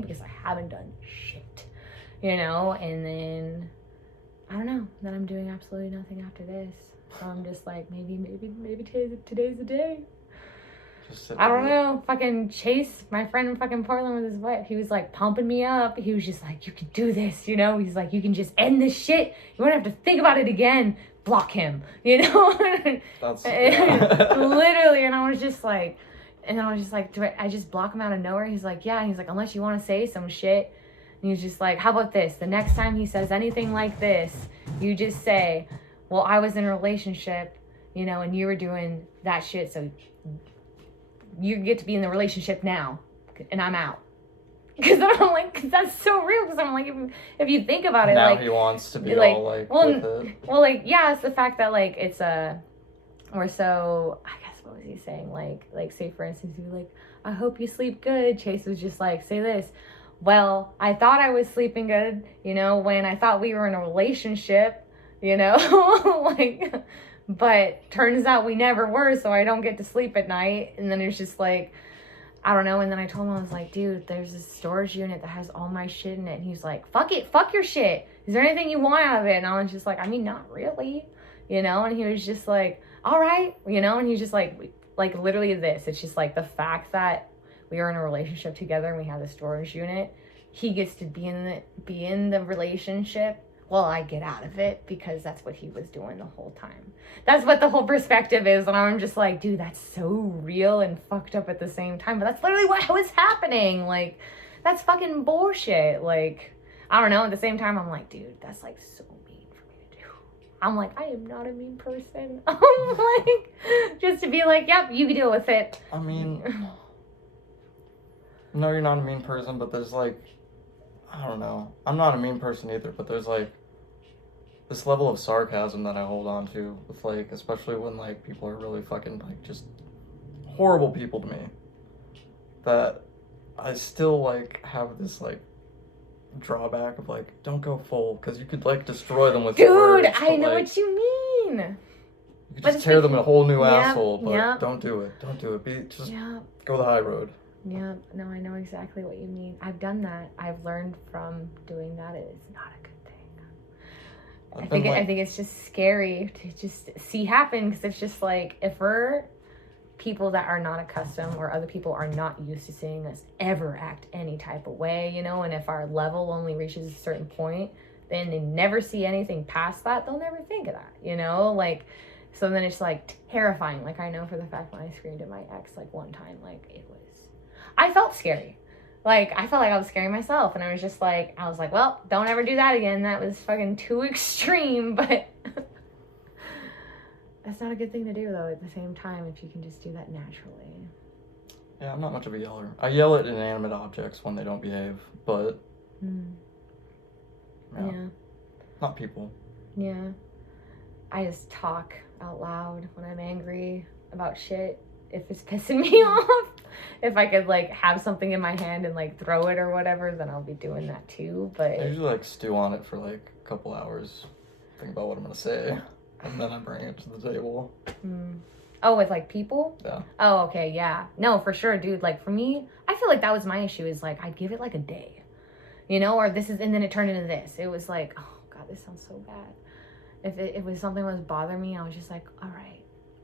because I haven't done shit, you know? And then, I don't know, then I'm doing absolutely nothing after this. So I'm just like, maybe today's the day. I don't know. Fucking Chase, my friend in fucking Portland with his wife, he was like pumping me up. He was just like, you can do this, you know? He's like, you can just end this shit. You won't have to think about it again. Block him, you know? That's literally. And I was just like, do I just block him out of nowhere? He's like, yeah. And he's like, unless you want to say some shit. And he's just like, how about this? The next time he says anything like this, you just say, well, I was in a relationship, you know, and you were doing that shit, so you get to be in the relationship now, and I'm out. Because I'm like, cause that's so real. Because I'm like, if you think about it, now like, he wants to be like, all like, well, with it. Well, like, yeah, it's the fact that like it's we're so, I guess, what was he saying? Like say for instance, he'd be like, I hope you sleep good. Chase was just like, say this. Well, I thought I was sleeping good, you know, when I thought we were in a relationship, you know, like. But turns out we never were, so I don't get to sleep at night. And then it's just like, I don't know. And then I told him, I was like, dude, there's this storage unit that has all my shit in it. And he's like, fuck it, fuck your shit. Is there anything you want out of it? And I was just like, I mean, not really, you know? And he was just like, all right, you know? And he's just like literally this. It's just like the fact that we are in a relationship together and we have the storage unit. He gets to be in the relationship. Well, I get out of it because that's what he was doing the whole time. That's what the whole perspective is. And I'm just like, dude, that's so real and fucked up at the same time. But that's literally what was happening. Like, that's fucking bullshit. Like, I don't know. At the same time, I'm like, dude, that's like so mean for me to do. I'm like, I am not a mean person. I'm like, just to be like, yep, you can deal with it. I mean, no, you're not a mean person, but there's like, I don't know. I'm not a mean person either, but there's like this level of sarcasm that I hold on to with like, especially when like people are really fucking like just horrible people to me, that I still like have this like drawback of like, don't go full, because you could like destroy them with words. Dude, I know what you mean. You could just tear them a whole new Yep, asshole, but yep. don't do it. Don't do it. Just Yep. go the high road. Yeah, no, I know exactly what you mean. I've done that. I've learned from doing that. It is not a good thing. I think it's just scary to just see happen, because it's just like, if we're people that are not accustomed, or other people are not used to seeing us ever act any type of way, you know, and if our level only reaches a certain point, then they never see anything past that, they'll never think of that, you know, like, so then it's like terrifying. Like, I know for the fact when I screamed at my ex like one time, like, I felt scary. Like, I felt like I was scaring myself. And I was just like, well, don't ever do that again. That was fucking too extreme. But that's not a good thing to do, though, at the same time, if you can just do that naturally. Yeah, I'm not much of a yeller. I yell at inanimate objects when they don't behave, but... Yeah. Not people. Yeah. I just talk out loud when I'm angry about shit. If it's pissing me off, if I could like have something in my hand and like throw it or whatever, then I'll be doing that too. But I usually like stew on it for like a couple hours, think about what I'm gonna say, and then I bring it to the table. Oh, with like people? Yeah. Oh, okay, yeah. No, for sure, dude. Like for me, I feel like that was my issue, is like I'd give it like a day, you know, or this is, and then it turned into this. It was like, oh God, this sounds so bad. If it was something that was bothering me, I was just like, all right,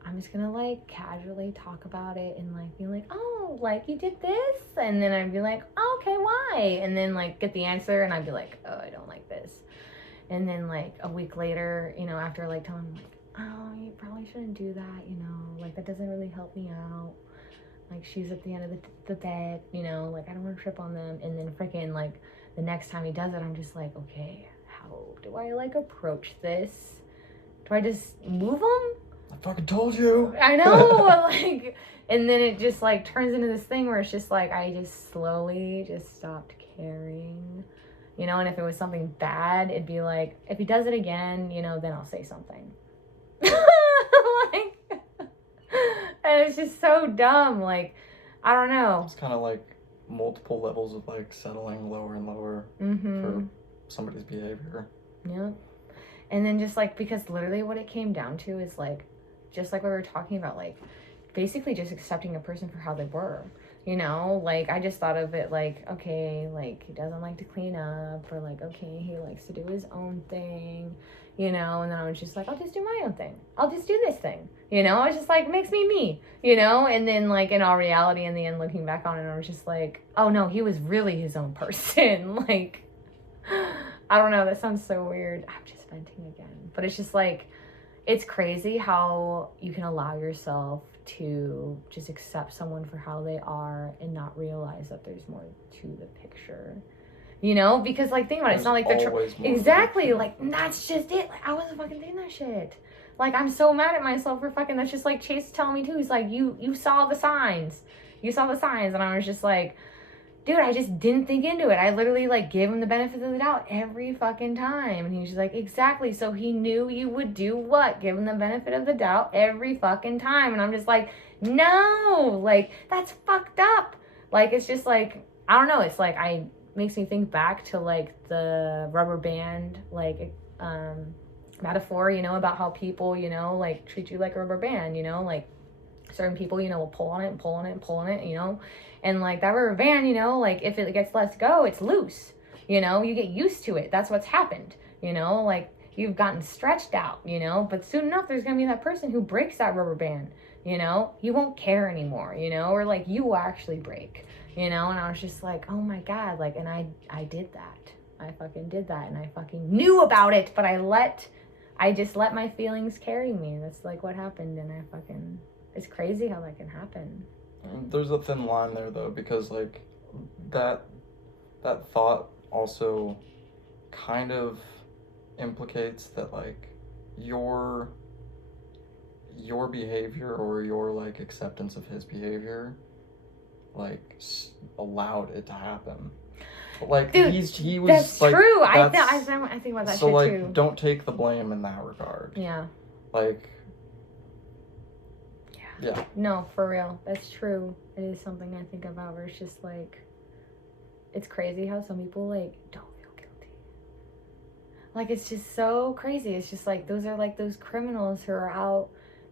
I'm just gonna like casually talk about it and like be like, oh, like you did this, and then I'd be like, oh, okay, why? And then like get the answer, and I'd be like, oh, I don't like this. And then like a week later, you know, after like telling them like, oh, you probably shouldn't do that, you know, like that doesn't really help me out. Like she's at the end of the bed, you know, like I don't want to trip on them. And then freaking like the next time he does it, I'm just like, okay, how do I like approach this? Do I just move him? I fucking told you. I know, like, and then it just like turns into this thing where it's just like I just slowly just stopped caring, you know. And if it was something bad, it'd be like, if he does it again, you know, then I'll say something. Like, and it's just so dumb. Like, I don't know. It's kind of like multiple levels of like settling lower and lower for somebody's behavior. Yep. And then just like, because literally what it came down to is like, just like we were talking about, like basically just accepting a person for how they were, You know, like, I just thought of it like, okay, like, he doesn't like to clean up, or like, okay, he likes to do his own thing, you know, and then I was just like, I'll just do my own thing. I'll just do this thing, you know. I was just like, it makes me me, you know, and then, like, in all reality, in the end, looking back on it, I was just like, oh no, he was really his own person. Like, I don't know, that sounds so weird. I'm just venting again. But it's just like, it's crazy how you can allow yourself to just accept someone for how they are and not realize that there's more to the picture, you know. Because, like, think about it, it's not like they're exactly, like, that's just it. Like, I wasn't fucking thinking that shit. Like, I'm so mad at myself for fucking, that's just like Chase telling me too. He's like, you saw the signs, and I was just like, dude, I just didn't think into it. I literally, like, gave him the benefit of the doubt every fucking time. And he was just like, exactly. So he knew you would do what? Give him the benefit of the doubt every fucking time. And I'm just like, no, like, that's fucked up. Like, it's just like, I don't know. It's like, makes me think back to, like, the rubber band, like, metaphor, you know, about how people, you know, like, treat you like a rubber band, you know, like, certain people, you know, will pull on it and pull on it and pull on it, you know. And, like, that rubber band, you know, like, if it gets let go, it's loose, you know. You get used to it. That's what's happened, you know. Like, you've gotten stretched out, you know. But soon enough, there's going to be that person who breaks that rubber band, you know. You won't care anymore, you know. Or, like, you will actually break, you know. And I was just like, oh, my God. Like, and I did that. I fucking did that. And I fucking knew about it. But I just let my feelings carry me. That's, like, what happened. And it's crazy how that can happen. There's a thin line there, though, because, like, that thought also kind of implicates that, like, your behavior, or your, like, acceptance of his behavior, like, allowed it to happen. But, like, dude, he was, that's like, true. I think about that so, shit like, too. don't take the blame in that regard. Yeah. Like, yeah. No, for real. That's true. It is something I think about, where it's just like, it's crazy how some people, like, don't feel guilty. Like, it's just so crazy. It's just like, those are like those criminals who are out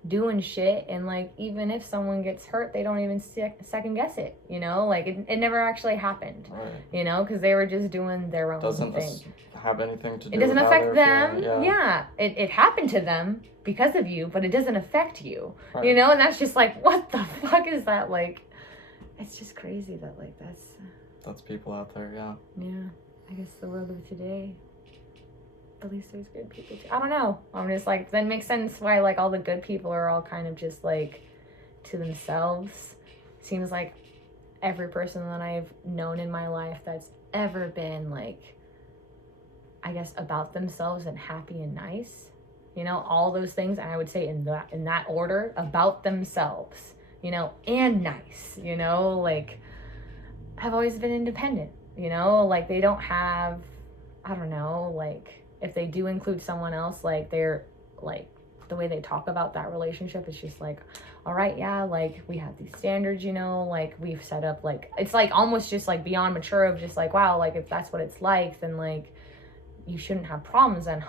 doing shit, and, like, even if someone gets hurt, they don't even second guess it, you know. Like, it never actually happened, right. You know, because they were just doing their own thing. Have anything to do. It doesn't with affect them. Yeah. It happened to them because of you, but it doesn't affect you. Right. You know, and that's just like, what the fuck is that? Like, it's just crazy that, like, that's people out there. Yeah. I guess the world of today. At least there's good people too. I don't know. I'm just like, that makes sense why, like, all the good people are all kind of just, like, to themselves. Seems like every person that I've known in my life that's ever been, like, I guess, about themselves and happy and nice, you know, all those things. And I would say in that order: about themselves, you know, and nice, you know, like, have always been independent, you know, like, they don't have, I don't know, like, if they do include someone else, like, they're, like, the way they talk about that relationship is just like, all right, yeah, like, we have these standards, you know, like, we've set up, like, it's like almost just like beyond mature of just like, wow, like, if that's what it's like, then, like, you shouldn't have problems then,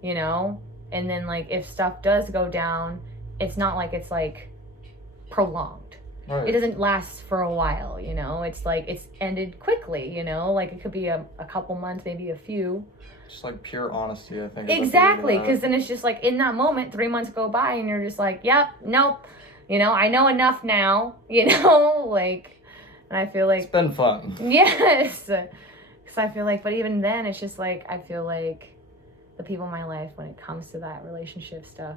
you know. And then, like, if stuff does go down, it's not like it's, like, prolonged. Right. It doesn't last for a while, you know. It's like, it's ended quickly, you know. Like, it could be a couple months, maybe a few. Just, like, pure honesty, I think. Exactly, because then it's just like, in that moment, 3 months go by and you're just like, yep, nope, you know, I know enough now, you know, like, and I feel like it's been fun. Yes. Because I feel like, but even then, it's just like, I feel like the people in my life, when it comes to that relationship stuff,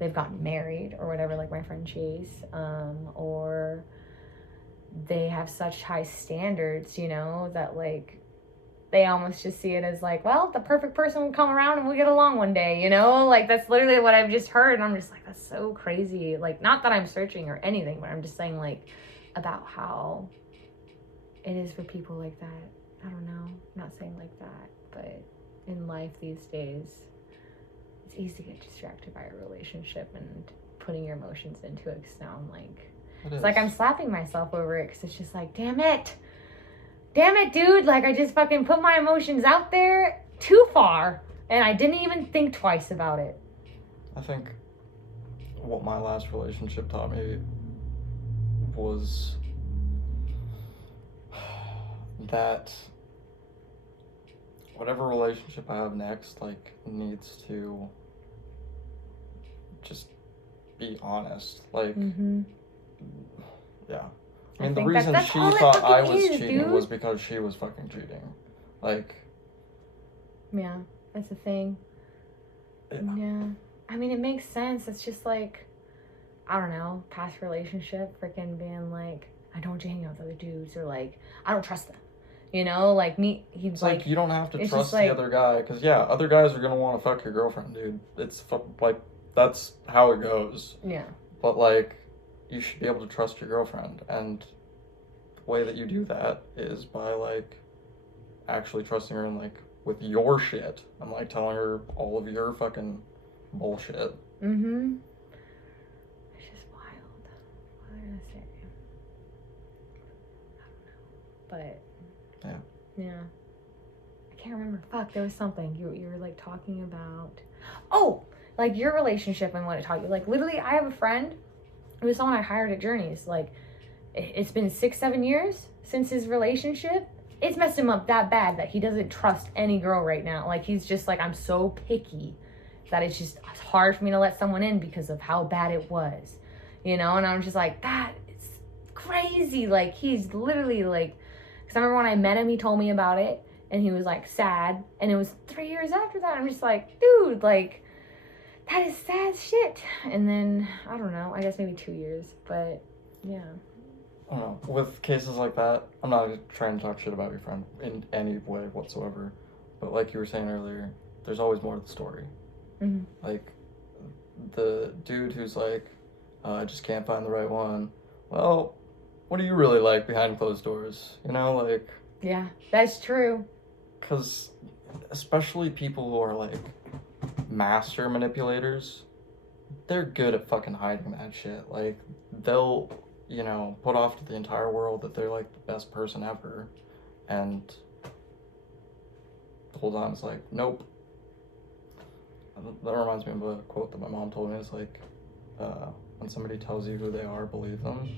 they've gotten married or whatever, like my friend Chase, or they have such high standards, you know, that, like, they almost just see it as like, well, the perfect person will come around and we'll get along one day, you know? Like, that's literally what I've just heard, and I'm just like, that's so crazy. Like, not that I'm searching or anything, but I'm just saying, like, about how it is for people like that. I don't know. I'm not saying like that, but in life these days, it's easy to get distracted by a relationship and putting your emotions into it. Because now I'm like, it's like I'm slapping myself over it, because it's just like, damn it, dude. Like, I just fucking put my emotions out there too far, and I didn't even think twice about it. I think what my last relationship taught me was that whatever relationship I have next, like, needs to just be honest. Like, yeah. I mean, the think reason that's she all it thought I fucking was is, cheating dude. was because she was fucking cheating. Like, Yeah, that's the thing. Yeah. I mean, it makes sense. It's just like, I don't know, past relationship, freaking being like, I don't want you hang out with other dudes, or like, I don't trust them. You know, like me, he's it's like, you don't have to it's trust just like, the other guy, because, yeah, other guys are going to want to fuck your girlfriend, dude. It's, like, that's how it goes. yeah. But, like, you should be able to trust your girlfriend, and the way that you do that is by, like, actually trusting her and, like, with your shit, and, like, telling her all of your fucking bullshit. Mm-hmm. It's just wild. What are they gonna say? I don't know. But yeah. I can't remember. Fuck, there was something you were like talking about. Oh, like your relationship and what it taught you. Like literally, I have a friend who was someone I hired at Journeys. Like it's been 6-7 years since his relationship. It's messed him up that bad that he doesn't trust any girl right now. Like he's just like, I'm so picky that it's hard for me to let someone in because of how bad it was, you know. And I'm just like, that is crazy. Like he's literally like, because I remember when I met him, he told me about it. And he was like sad, and it was 3 years after that. I'm just like, dude, like that is sad shit. And then I don't know, I guess maybe 2 years, but yeah. I don't know. With cases like that, I'm not trying to talk shit about your friend in any way whatsoever. But like you were saying earlier, there's always more to the story. Mm-hmm. Like the dude who's like, I just can't find the right one. Well, what do you really like behind closed doors? You know, like. Yeah, that's true. Because especially people who are like master manipulators, they're good at fucking hiding that shit. Like they'll, you know, put off to the entire world that they're like the best person ever, and the whole time it's like, nope. That reminds me of a quote that my mom told me. It's like, when somebody tells you who they are, believe them.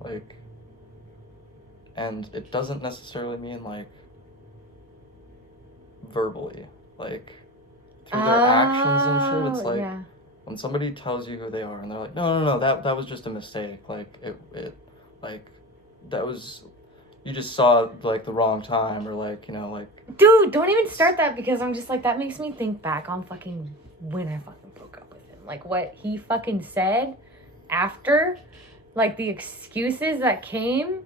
Like, and it doesn't necessarily mean like verbally, like through their actions and shit. It's like when somebody tells you who they are and they're like, no, that was just a mistake. Like it like that was, you just saw it like the wrong time, or like, you know, like. Dude, don't even start that, because I'm just like, that makes me think back on fucking when I fucking broke up with him. Like what he fucking said after, like the excuses that came,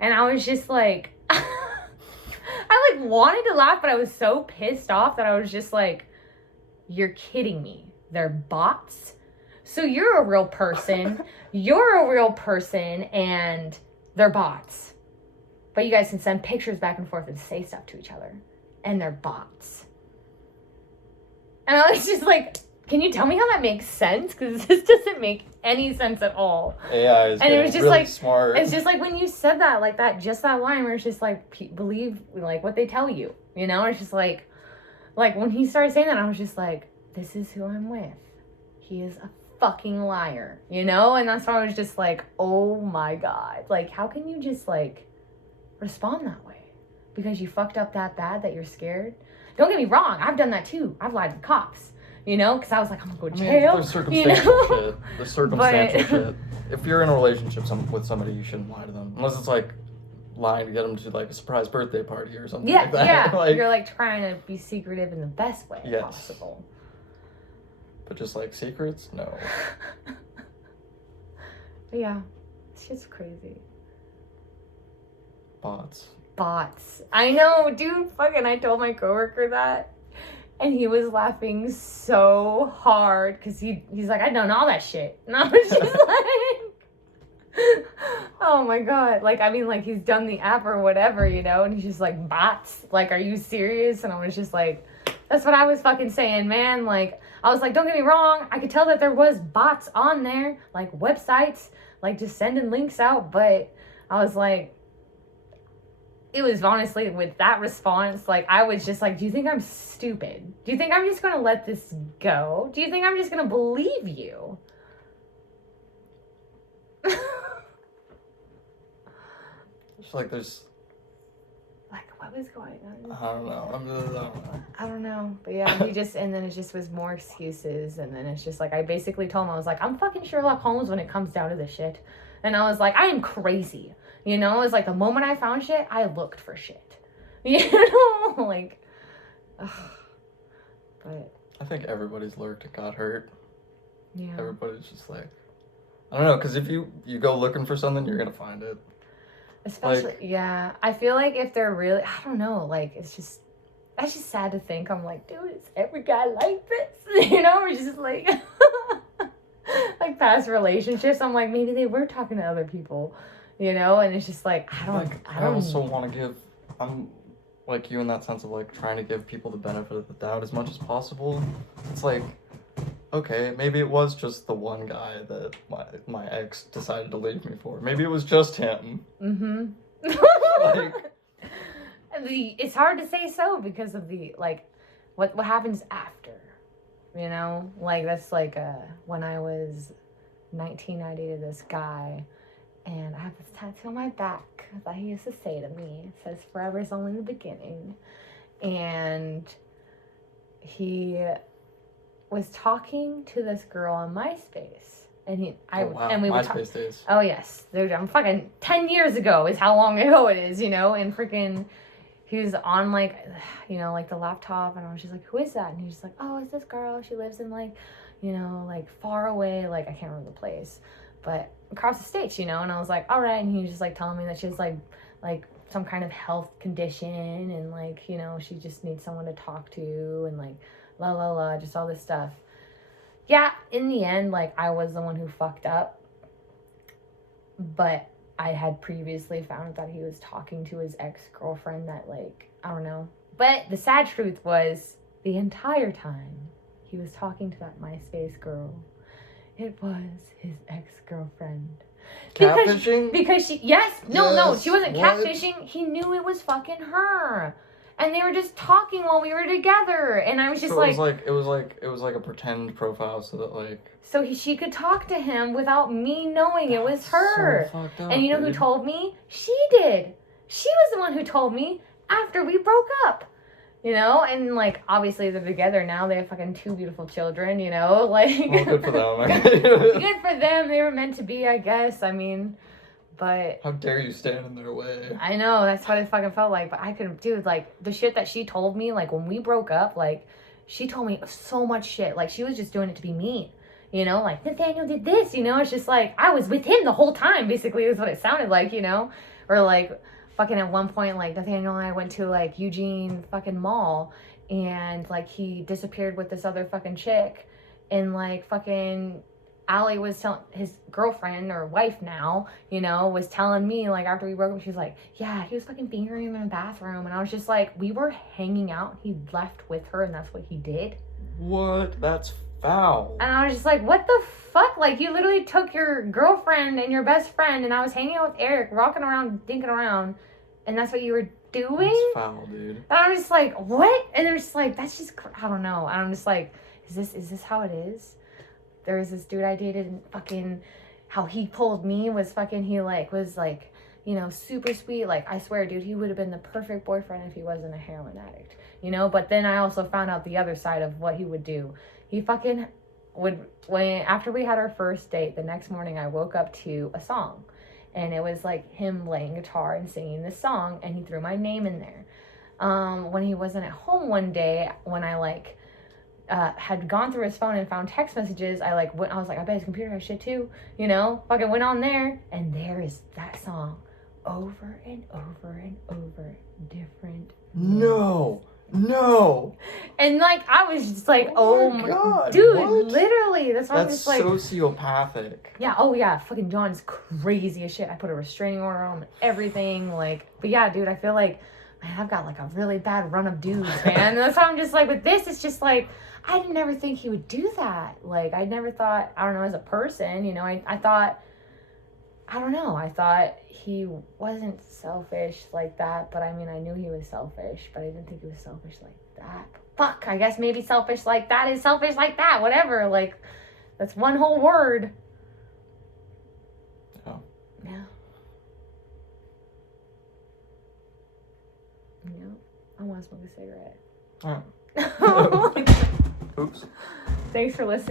and I was just like, I like wanted to laugh, but I was so pissed off that I was just like, you're kidding me. They're bots. So you're a real person. You're a real person, and they're bots. But you guys can send pictures back and forth and say stuff to each other, and they're bots. And I was just like, can you tell me how that makes sense? Because this doesn't make any sense at all. AI is, and it was just really like smart. It's just like when you said that, like that, just that line where it's just like, believe like what they tell you, you know. It's just like when he started saying that, I was just like, this is who I'm with. He is a fucking liar, you know. And that's why I was just like, oh my god, like how can you just like respond that way because you fucked up that bad that you're scared? Don't get me wrong, I've done that too. I've lied to cops. You know, because I was like, I'm gonna go to jail. There's circumstantial shit. There's circumstantial shit. If you're in a relationship with somebody, you shouldn't lie to them. Unless it's like lying to get them to like a surprise birthday party or something like that. Yeah, like, you're like trying to be secretive in the best way possible. But just like secrets, no. But yeah, it's just crazy. Bots. I know, dude. Fucking, I told my coworker that. And he was laughing so hard because he's like, I've done all that shit. And I was just like, oh my god. Like, I mean, like, he's done the app or whatever, you know? And he's just like, bots? Like, are you serious? And I was just like, that's what I was fucking saying, man. Like, I was like, don't get me wrong. I could tell that there was bots on there, like websites, like just sending links out. But I was like, it was honestly with that response, like I was just like, do you think I'm stupid? Do you think I'm just gonna let this go? Do you think I'm just gonna believe you? It's like there's what was going on? I don't know. I don't know. But yeah, he just, and then it just was more excuses. And then it's just like, I basically told him, I was like, I'm fucking Sherlock Holmes when it comes down to this shit. And I was like, I am crazy. You know, it's like the moment I found shit, I looked for shit. You know, like, ugh. But I think everybody's lurked and got hurt. yeah. Everybody's just like, I don't know, because if you go looking for something, you're going to find it. Especially, like, yeah. I feel like if they're really, I don't know, like, it's just, that's just sad to think. I'm like, dude, is every guy like this? You know, or just like, like past relationships. I'm like, maybe they were talking to other people, you know, and it's just like, I also want to give, I'm like you in that sense of like trying to give people the benefit of the doubt as much as possible. It's like, okay, maybe it was just the one guy that my ex decided to leave me for. Maybe it was just him. Like, it's hard to say so because of the, like, what happens after, you know? Like, that's like, when I was 19, I dated this guy, and I have this tattoo on my back that he used to say to me. It says, forever's only the beginning. And he was talking to this girl on MySpace. And we were MySpace days. Oh yes, dude, I'm fucking 10 years ago is how long ago it is, you know. And freaking, he was on like, you know, like the laptop, and I was just like, who is that? And he was just like, oh, it's this girl. She lives in like, you know, like far away, like I can't remember the place, but across the states, you know. And I was like, all right. And he was just like telling me that she has like some kind of health condition, and like, you know, she just needs someone to talk to, and like la la la, just all this stuff. Yeah, in the end, like, I was the one who fucked up. But I had previously found that he was talking to his ex-girlfriend that, like, I don't know. But the sad truth was, the entire time he was talking to that MySpace girl, it was his ex-girlfriend. Catfishing? Because she, no, she wasn't catfishing. He knew it was fucking her. And they were just talking while we were together, and I was just so it was like a pretend profile, so that like, so she could talk to him without me knowing it was her. So fucked up, and you know who told me? She did. She was the one who told me after we broke up. You know, and like obviously they're together now. They have fucking 2 beautiful children. You know, like, well, good for them. Good for them. They were meant to be, I guess. I mean. But how dare you stand in their way? I know, that's what it fucking felt like. But I couldn't, dude, like, the shit that she told me, like, when we broke up, like, she told me so much shit. Like, she was just doing it to be mean. You know, like, Nathaniel did this, you know? It's just like, I was with him the whole time, basically, is what it sounded like, you know? Or, like, fucking at one point, like, Nathaniel and I went to, like, Eugene fucking Mall, and, like, he disappeared with this other fucking chick, and, like, fucking Allie was telling his girlfriend or wife now, you know, was telling me, like, after we broke up, she was like, yeah, he was fucking fingering him in the bathroom. And I was just like, we were hanging out. He left with her, and that's what he did. What? That's foul. And I was just like, what the fuck? Like, you literally took your girlfriend and your best friend, and I was hanging out with Eric, rocking around, dinking around, and that's what you were doing? That's foul, dude. And I'm just like, what? And they're just like, that's just, I don't know. And I'm just like, is this how it is? There was this dude I dated, and fucking how he pulled me was fucking, he like was like, you know, super sweet. Like, I swear, dude, he would have been the perfect boyfriend if he wasn't a heroin addict, you know? But then I also found out the other side of what he would do. He fucking would, after we had our first date, the next morning I woke up to a song, and it was like him playing guitar and singing this song, and he threw my name in there. When he wasn't at home one day, when I like, had gone through his phone and found text messages, I was like, I bet his computer has shit too, you know? Fucking went on there, and there is that song over and over and over, different. No. And like, I was just like, oh my God, dude, what? Literally, that's why I'm just like, sociopathic. Yeah, oh yeah, fucking John's crazy as shit. I put a restraining order on him and everything, like, but yeah, dude, I feel like, man, I've got like a really bad run of dudes, man. And that's why I'm just like, with this, it's just like, I never think he would do that. Like, I never thought, I don't know, as a person, you know, I thought, I don't know, I thought he wasn't selfish like that, but I mean, I knew he was selfish, but I didn't think he was selfish like that. Fuck, I guess maybe selfish like that is selfish like that, whatever, like, that's one whole word. Oh. Yeah. Yeah. want to smoke a cigarette. Alright. Oops. Thanks for listening.